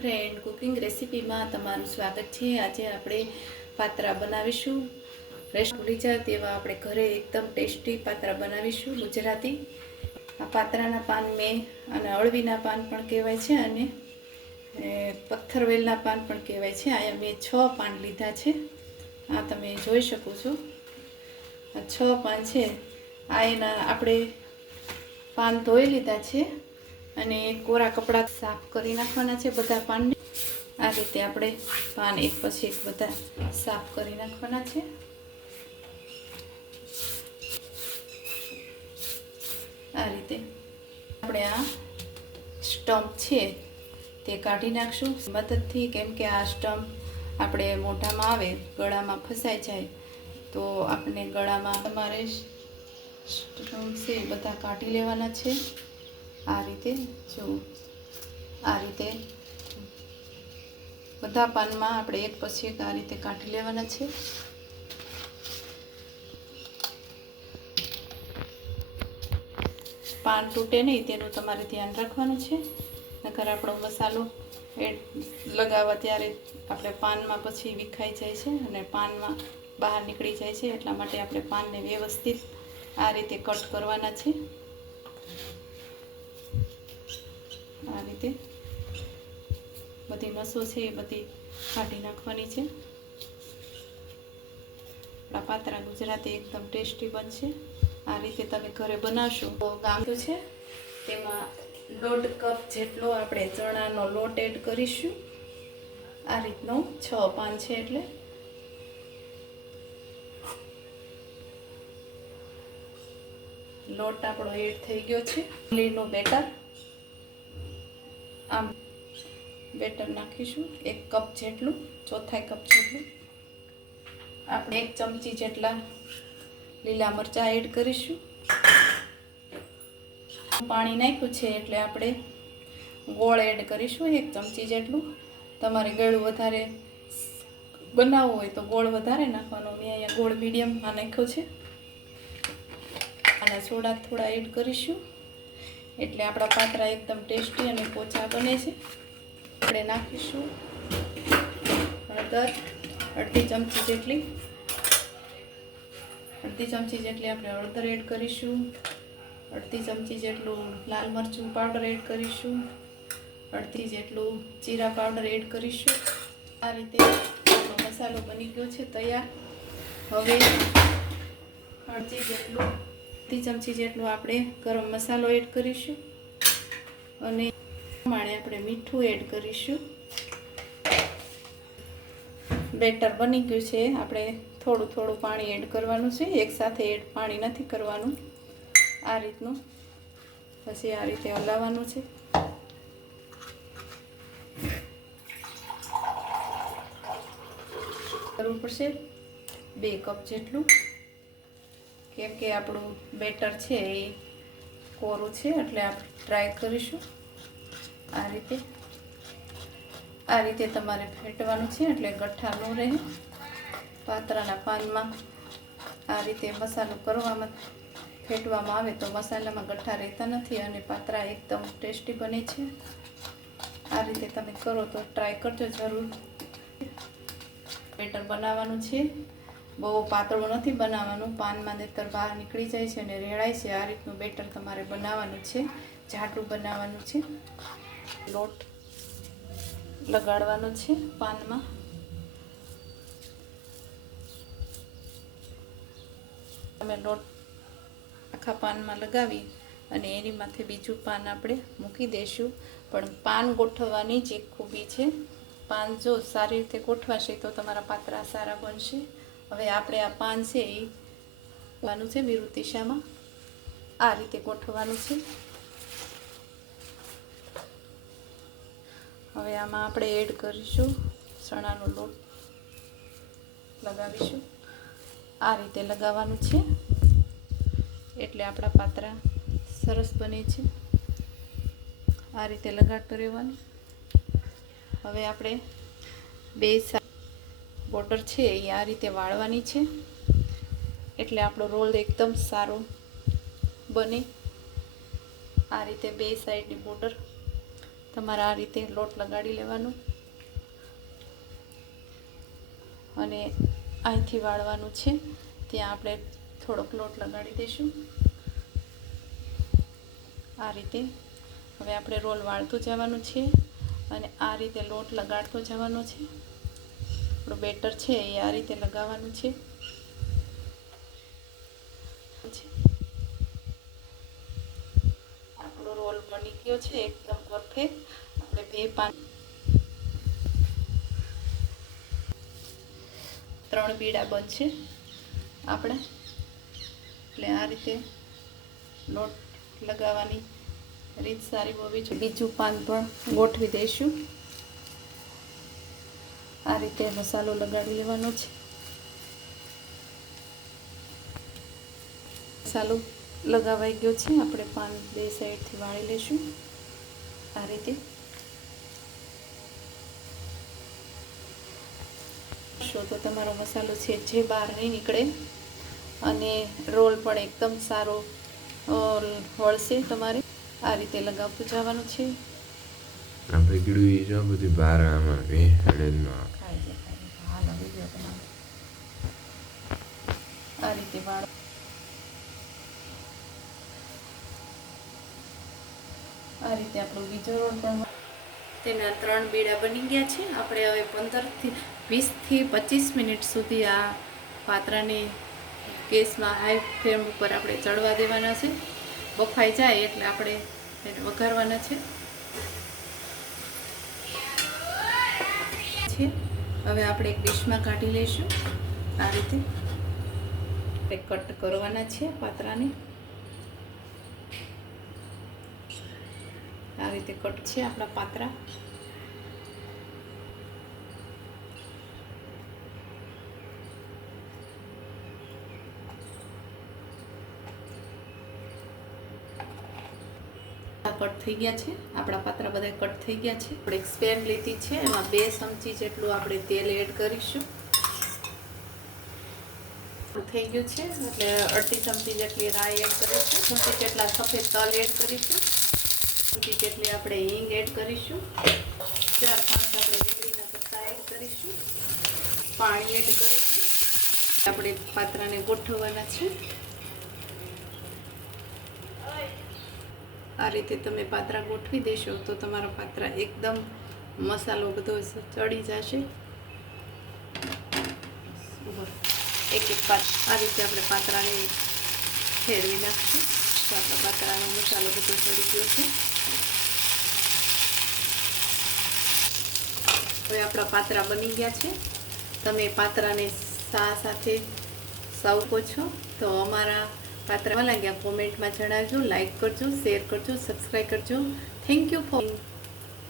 Friend cooking રેસીપીમાં તમારું સ્વાગત છે। આજે આપણે પાત્રા બનાવીશું। રેસ્ટ ભૂલી જાય તેવા આપણે ઘરે એકદમ ટેસ્ટી પાત્રા બનાવીશું ગુજરાતી। આ પાત્રાના પાન મેં અને અળવીના પાન પણ કહેવાય છે અને પથ્થરવેલના પાન પણ કહેવાય છે। અહીંયા મેં 6 પાન લીધા છે। આ તમે જોઈ શકો છો, આ 6 પાન છે। આ એના આપણે પાન ધોઈ લીધા છે અને કોરા કપડા સાફ કરી નાખવાના છે બધા પાનને। આ રીતે આપણે પાન એક પછી એક બધા સાફ કરી નાખવાના છે। આ રીતે આપણે આ સ્ટમ્પ છે તે કાઢી નાખશું મદદથી, કેમ કે આ સ્ટમ્પ આપણે મોઢામાં આવે, ગળામાં ફસાઈ જાય તો આપણે ગળામાં તમારે સ્ટમ્પ છે બધા કાઢી લેવાના છે। આ રીતે જો આ રીતે બધા પાનમાં આપણે એક પછી એક આ રીતે કાઢી લેવાના છે। પાન તૂટે નહીં તેનું તમારે ધ્યાન રાખવાનું છે, નકર આપણો મસાલો લગાવવા ત્યારે આપણે પાનમાં પછી વિખાઈ જાય છે અને પાનમાં બહાર નીકળી જાય છે। એટલા માટે આપણે પાનને વ્યવસ્થિત આ રીતે કટ કરવાના છે। આ રીતે બધી નસો છે એ બધી કાઢી નાખવાની છે। આપણા પાત્રા ગુજરાતી એકદમ ટેસ્ટી બનશે। આ રીતે તમે ઘરે બનાવશો તો ગામઠું છે તેમાં 1.5 કપ જેટલો આપણે ચણાનો લોટ એડ કરીશું। આ રીતનો 6 પાન છે એટલે લોટ આપણો એડ થઈ ગયો છે। લીનું બેટર, આમ બેટર નાખીશું 1 કપ જેટલું, 1/4 કપ જેટલું। આપણે 1 ચમચી જેટલા લીલા મરચાં એડ કરીશું। પાણી નાખ્યું છે એટલે આપણે ગોળ એડ કરીશું 1 ચમચી જેટલું। તમારે ગળું વધારે બનાવવું હોય તો ગોળ વધારે નાખવાનો, મેં અહીંયા ગોળ મીડિયમમાં નાખ્યો છે। આના સોડા થોડા એડ કરીશું એટલે આપણા પાત્રા એકદમ ટેસ્ટી અને પોચા બને છે। આપણે નાખીશું હળદર, અડધી ચમચી જેટલી આપણે હળદર એડ કરીશું। અડધી ચમચી જેટલું લાલ મરચું પાવડર એડ કરીશું। અડધી જેટલું જીરા પાવડર એડ કરીશું। આ રીતે આપણો મસાલો બની ગયો છે તૈયાર। હવે અડધી ચમચી જેટલું આપણે ગરમ મસાલો એડ કરીશું અને પ્રમાણે આપણે મીઠું એડ કરીશું। બેટર બની ગયું છે, આપણે થોડું થોડું પાણી એડ કરવાનું છે, એકસાથે પાણી નથી કરવાનું। આ રીતનું પછી આ રીતે હલાવવાનું છે। કરવું પડશે 2 કપ જેટલું, કેમ કે આપણું બેટર છે એ કોરું છે એટલે આપણે ટ્રાય કરીશું। આ રીતે તમારે ફેટવાનું છે એટલે ગઠ્ઠા ન રહે। પાત્રાના પાનમાં આ રીતે મસાલો ફેટવામાં આવે તો મસાલામાં ગઠ્ઠા રહેતા નથી અને પાત્રા એકદમ ટેસ્ટી બને છે। આ રીતે તમે કરો તો ટ્રાય કરજો જરૂર। બેટર બનાવવાનું છે, બહુ પાતળું નથી બનાવવાનું, પાનમાં નહીંતર બહાર નીકળી જાય છે અને રેડાય છે। આ રીતનું બેટર તમારે બનાવવાનું છે, જાડું બનાવવાનું છે। લોટ લગાડવાનો છે પાનમાં। અમે લોટ આખા પાનમાં લગાવી અને એની માથે બીજું પાન આપણે મૂકી દઈશું। પણ પાન ગોઠવવાની જ એક ખૂબી છે, પાન જો સારી રીતે ગોઠવાશે તો તમારા પાત્રા સારા બનશે। હવે આપણે આ પાન છે એ ગોઠવવાનું છે વિરુદ્ધ દિશામાં, આ રીતે ગોઠવવાનું છે। હવે આમાં આપણે એડ કરીશું ચણાનો લોટ, લગાવીશું। આ રીતે લગાવવાનું છે એટલે આપણા પાત્રા સરસ બને છે। આ રીતે લગાડતું રહેવાનું। હવે આપણે 2 સાઈડ બોર્ડર છે એ આ રીતે વાળવાની છે એટલે આપણો રોલ એકદમ સારો બને। આ રીતે 2 સાઈડની બોર્ડર તમારે આ રીતે લોટ લગાડી લેવાનો અને અહીંથી વાળવાનું છે ત્યાં આપણે થોડોક લોટ લગાડી દઈશું આ રીતે. હવે આપણે રોલ વાળતું જવાનું છે અને આ રીતે લોટ લગાડતો જવાનો છે. આપણું બેટર છે એ આ રીતે લગાવવાનું છે. આપણો રોલ બની ગયો છે એકદમ પરફેક્ટ. આપણે 3 બીડા બનશે આપણે. એટલે આ રીતે લોટ લગાવવાની રીત સારી હોવી જોઈએ. બીજું પાન પણ ગોઠવી દઈશું. આ રીતે મસાલો લગાડી લેવાનો છે. મસાલો લગાવાઈ ગયો છે. આપણે પાન 2 સાઈડથી વાળી લઈશું આ રીતે. તો તમારો મસાલો છે જે બહાર નહીં નીકળે અને રોલ પણ એકદમ સારો વળશે. તમારે આ રીતે લગાવતું જવાનું છે. આપણે કીધું જો બધી બહાર આમાં આ રીતે વાળ આ રીતે આપણો બીજો રોલ પણ તેના 3 બીડા બની ગયા છે. આપણે હવે 20 થી 25 મિનિટ સુધી આ પાત્રાને ગેસમાં હાઈ ફ્લેમ ઉપર આપણે ચડવા દેવાના છે. બફાઈ જાય એટલે આપણે એને વઘારવાના છે. હવે આપણે એક ડીશમાં કાઢી લઈશું. આ રીતે કટ કરવાના છે પાત્રાને. આ રીતે કટ છે આપણા પાત્રા. કટ થઈ ગયા છે આપણા પાત્રા બધા કટ થઈ ગયા છે. આપણે એક સ્પેન લીધી છે એમાં 2 ચમચી જેટલું આપણે તેલ એડ કરીશું. થઈ ગયું છે એટલે અડધી ચમચી જેટલી રાઈ એડ કરીશું. ચમચી જેટલા સફેદ તલ એડ કરીશું. ચમચી જેટલી આપણે હિંગ એડ કરીશું. 4-5 આપણે લીમડીના પત્તા એડ કરીશું. પાણી એડ કરીશું. આપણે પાત્રાને ગોઠવવાના છે. આ રીતે તમે પાત્રા ગોઠવી દેશો તો તમારા પાત્રા એકદમ મસાલો બધો ચડી જશે. એક આ રીતે આપણે પાત્રાને ફેરવી નાખશું તો આપણા પાત્રાનો મસાલો બધો ચડી ગયો છે. હવે આપણા પાત્રા બની ગયા છે. તમે પાત્રાને શા સાથે સર્વ કરો છો તો અમારા પાત્રા લાગ્યા કોમેન્ટમાં જણાવજો. લાઈક કરજો, શેર કરજો, સબસ્ક્રાઈબ કરજો. Thank you for